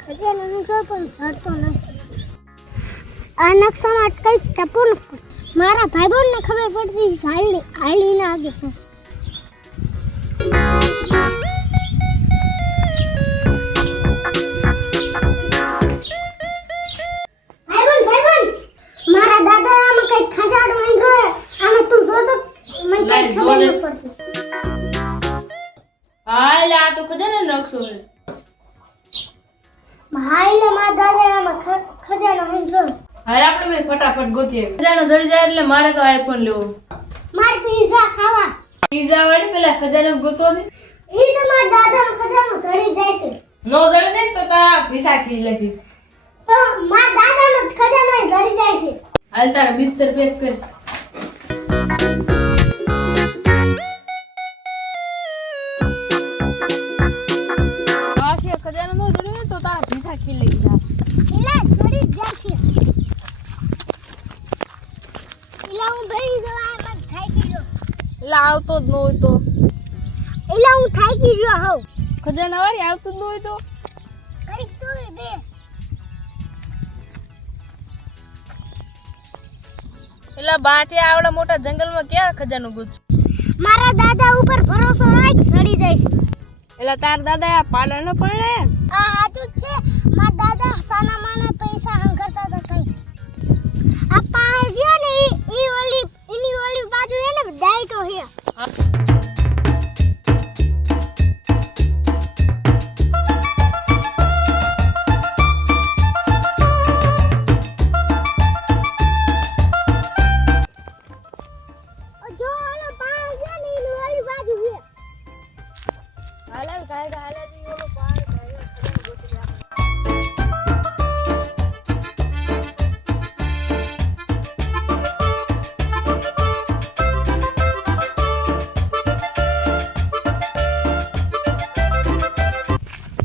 ખજાનો નીકળો પણ ચડતો નથી. આ નકશામાં કઈ ટપો નથી. મારા ભાઈબંધને ખબર પડતી હાલી ના આગે છે. મારા દાદા આમાં કઈ ખજાનો નીકળ્યો. આમાં તું જો તો મને કઈ ખબર ન પડતી. હાલે આ તો ખજાનો નકશો છે. હાલે મારા દાદા આમાં ખજાનો નીકળ્યો. હાલે આપણે બે ફટાફટ ગોતીએ. ખજાનો જડી જાય એટલે મારે તો આઈફોન લેવો. માર પીઝા ખાવા. પીઝા વાળી પેલા ખજાનો ગોતો દે. ઈ તો મારા દાદાનો ખજાનો જડી જાય છે. નો જડે ને તો તા પીસા ખી લેતી. તો મારા દાદાનો ખજાનો જડી જાય છે. હાલ તારા બિસ્તર પેક કર. ખજાનો નો જડે તો તારા પીસા ખી લઈ જા. ઇલા જડી જાય છે. ઇલા હું બેહી જવા મત થાકી ગયો. એટલે આવતો જ ન હોય તો. ઇલા હું થાકી ગયો હાવ. ખજાના વાળી આવતો જ ન હોય તો. કઈ તું બે. એટલે બાટિયા આવડા મોટા જંગલમાં ક્યાં ખજાનો ગોત. મારા દાદા ઉપર ભરોસો રાખ સડી જાય છે. એટલે તાર દાદા આ પાડા ન પડે. આ હાચું જ છે. મારા દાદા સાના માના પૈસા હંગરતા હતા કઈ. આ પાર ગયો ને ઈ ઓલી બાજુ હે ને ડાયટો હે. જો ઓલો પાર ગયો ને ઈ ઓલી બાજુ હે. હાલે ઈ ઓલો પાડ ગયો ગોતી આપણે.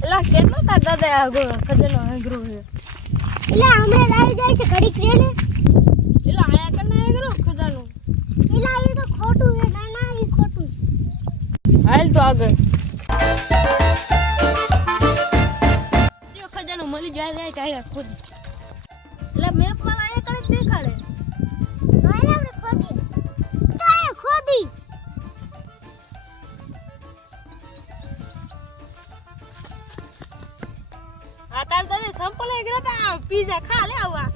એલા કેટલો તાર દાદા આગો ખજાનો હેંગરો છે. એટલે હમણાં આવી જાય છે ઘડીક રે ને. એલા આયા કને હેંગરો ખજાનો. એટલે ઈ તો ખોટું હે. ના ઈ ખોટું. હાલ તો આગળ. જો ખજાનો મળી જાય કાયા ખુદ. એટલે મેપ માં આયા કને દેખાડે. મારે આપણે ખોદી. તો આ ખોદી. આ તાર દાદા સંપલ હેંગરો તા પીઝા ખા લે આવા.